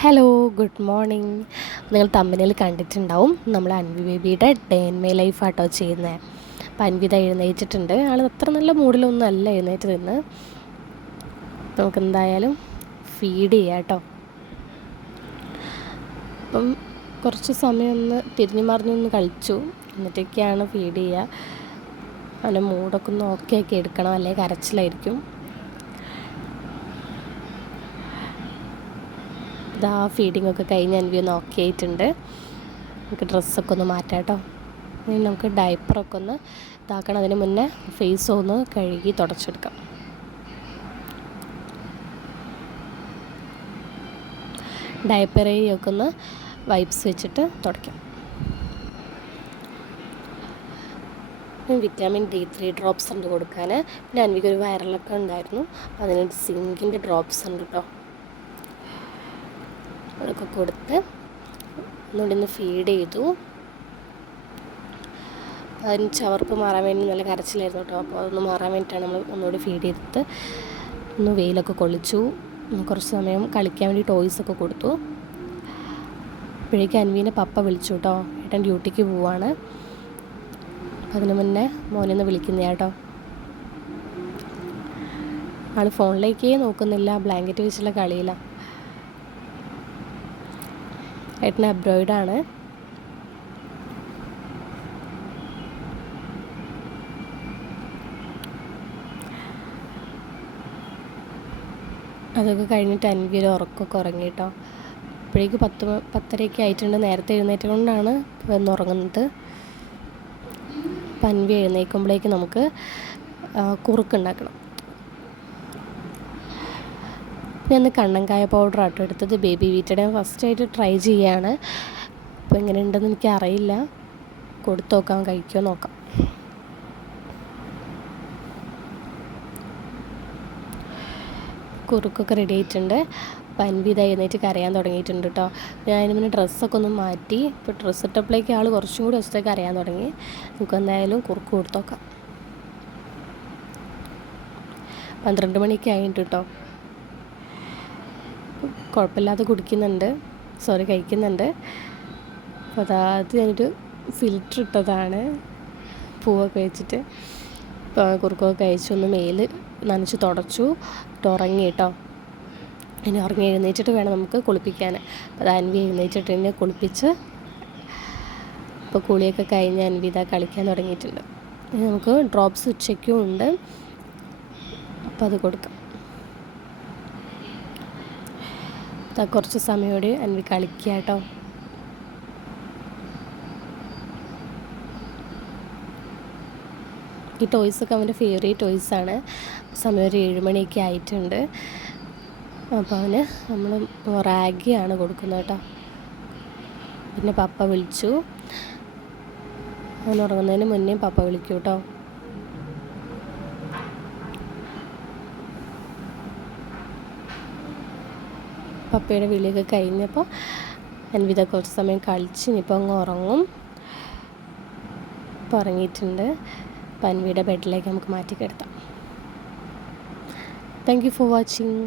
Hello, good morning. നിങ്ങൾ തമ്പനയിൽ കണ്ടിട്ടുണ്ടാവും, നമ്മൾ അൻവി ബേബിയുടെ ഡേ ഇൻ മൈ ലൈഫ് ആട്ടോ ചെയ്യുന്നത്. അപ്പം അൻവിത എഴുന്നേറ്റിട്ടുണ്ട്. ആൾ അത്ര നല്ല മൂഡിലൊന്നും അല്ല എഴുന്നേറ്റ് നിന്ന്. നമുക്ക് എന്തായാലും ഫീഡ് ചെയ്യാം കേട്ടോ. അപ്പം കുറച്ച് സമയം ഒന്ന് തിരിഞ്ഞു മറിഞ്ഞൊന്ന് കളിച്ചു, എന്നിട്ടൊക്കെയാണ് ഫീഡ് ചെയ്യുക. അവൻ്റെ മൂഡൊക്കെ ഒന്ന് ഓക്കെ ആക്കി എടുക്കണം, അല്ലെങ്കിൽ കരച്ചിലായിരിക്കും. ഇതാ ഫീഡിങ് ഒക്കെ കഴിഞ്ഞ് അൻവി ഒന്ന് ഓക്കെ ആയിട്ടുണ്ട്. നമുക്ക് ഡ്രസ്സൊക്കെ ഒന്ന് മാറ്റാം കേട്ടോ. ഇനി നമുക്ക് ഡയപ്പറൊക്കെ ഒന്ന് ഇതാക്കണം. അതിന് മുന്നേ ഫേസ് ഒന്ന് കഴുകി തുടച്ചെടുക്കാം. ഡയപ്പറൊക്കെ ഒന്ന് വൈപ്സ് വെച്ചിട്ട് തുടയ്ക്കാം. വിറ്റാമിൻ D3 ഡ്രോപ്സ് ഉണ്ട് കൊടുക്കാൻ. പിന്നെ അൻവിക്കൊരു വൈറലൊക്കെ ഉണ്ടായിരുന്നു, അതിന് സിങ്കിൻ്റെ ഡ്രോപ്സ് ഉണ്ട് കേട്ടോ. അതൊക്കെ കൊടുത്ത് ഒന്നുകൂടി ഫീഡ് ചെയ്തു. അതിന് ചവർപ്പ് മാറാൻ വേണ്ടി നല്ല കരച്ചിലായിരുന്നു കേട്ടോ. അപ്പോൾ അതൊന്ന് മാറാൻ വേണ്ടിയിട്ടാണ് നമ്മൾ ഒന്നുകൂടി ഫീഡ് ചെയ്തിട്ട് ഒന്ന് വെയിലൊക്കെ കൊള്ളിച്ചു. കുറച്ച് സമയം കളിക്കാൻ വേണ്ടി ടോയ്സൊക്കെ കൊടുത്തു. അപ്പോഴേക്കും അൻവീനെ പപ്പ വിളിച്ചു കേട്ടോ. ഏട്ടൻ ഡ്യൂട്ടിക്ക് പോവാണ്. അതിന് മുന്നേ മോനെന്ന് വിളിക്കുന്ന കേട്ടോ. ആൾ ഫോണിലേക്കേ നോക്കുന്നില്ല, ബ്ലാങ്കറ്റ് വെച്ചുള്ള കളിയിലാണ്. ഏട്ടൻ അബ്രോയിഡാണ്. അതൊക്കെ കഴിഞ്ഞിട്ട് അൻവി ഒരു ഉറക്കമൊക്കെ ഉറങ്ങി കേട്ടോ. അപ്പോഴേക്ക് 10:30 ആയിട്ടുണ്ട്. നേരത്തെ എഴുന്നേറ്റ് കൊണ്ടാണ് വന്നുറങ്ങുന്നത്. അപ്പം അൻവി എഴുന്നേൽക്കുമ്പോഴേക്ക് നമുക്ക് കുറുക്കുണ്ടാക്കണം. ഞാൻ കണ്ണങ്കായ പൗഡർ ആട്ടോ എടുത്തത്. ബേബി വീറ്റയുടെ ഫസ്റ്റായിട്ട് ട്രൈ ചെയ്യുകയാണ്. അപ്പോൾ എങ്ങനെ ഉണ്ടെന്ന് എനിക്കറിയില്ല. കൊടുത്തു നോക്കാം, കഴിക്കുമോ നോക്കാം. കുറുക്കൊക്കെ റെഡി ആയിട്ടുണ്ട്. അപ്പം അൻവി ഇത് എഴുന്നേറ്റ് കരയാൻ തുടങ്ങിയിട്ടുണ്ട് കേട്ടോ. ഞാൻ അതിന് മുന്നേ ഡ്രസ്സൊക്കെ ഒന്ന് മാറ്റി. ഇപ്പോൾ ഡ്രസ്സ് ഇട്ടപ്പോഴേക്ക് ആൾ കുറച്ചും കൂടി വശത്തേക്ക് കരയാൻ തുടങ്ങി. നമുക്ക് എന്തായാലും കുറുക്ക് കൊടുത്തു നോക്കാം. 12 മണിയൊക്കെ ആയിട്ട് കേട്ടോ. കുഴപ്പമില്ലാതെ കഴിക്കുന്നുണ്ട്. അപ്പോൾ അതായത് ഞാനൊരു ഫിൽറ്റർ ഇട്ടതാണ്, പൂവൊക്കെ വെച്ചിട്ട്. ഇപ്പോൾ കുറുക്കൊക്കെ കഴിച്ചൊന്ന് മേല് നനച്ച് തുടച്ചു. ഉറങ്ങി കേട്ടോ. ഇനി ഉറങ്ങി എഴുന്നേറ്റിട്ട് വേണം നമുക്ക് കുളിപ്പിക്കാൻ. അപ്പോൾ അൻവി എഴുന്നേറ്റിട്ട് എന്നെ കുളിപ്പിച്ച് ഇപ്പോൾ കുളിയൊക്കെ കഴിഞ്ഞ് അൻവി ഇതാ കളിക്കാൻ തുടങ്ങിയിട്ടുണ്ട്. ഇനി നമുക്ക് ഡ്രോപ്സ് ഉച്ചയ്ക്കും ഉണ്ട്, അപ്പോൾ അത് കൊടുക്കാം. കുറച്ച് സമയോടെ അൻവി കളിക്കുക കേട്ടോ. ഈ ടോയ്സൊക്കെ അവൻ്റെ ഫേവറേറ്റ് ടോയ്സാണ്. സമയം ഒരു 7 മണിയൊക്കെ ആയിട്ടുണ്ട്. അപ്പോൾ അവന് നമ്മൾ റാഗിയാണ് കൊടുക്കുന്നത് കേട്ടോ. പിന്നെ പപ്പ വിളിച്ചു. അവൻ ഉറങ്ങുന്നതിന് മുന്നേ പപ്പ വിളിക്കും കേട്ടോ. പപ്പയുടെ വിളിയൊക്കെ കഴിഞ്ഞപ്പോൾ അൻവിത കുറച്ച് സമയം കളിച്ച് ഇനിയിപ്പോൾ അങ്ങ് ഉറങ്ങും. ഇപ്പോൾ ഉറങ്ങിയിട്ടുണ്ട്. അപ്പോൾ അൻവിയുടെ ബെഡിലേക്ക് നമുക്ക് മാറ്റി കിടത്താം. Thank you for watching.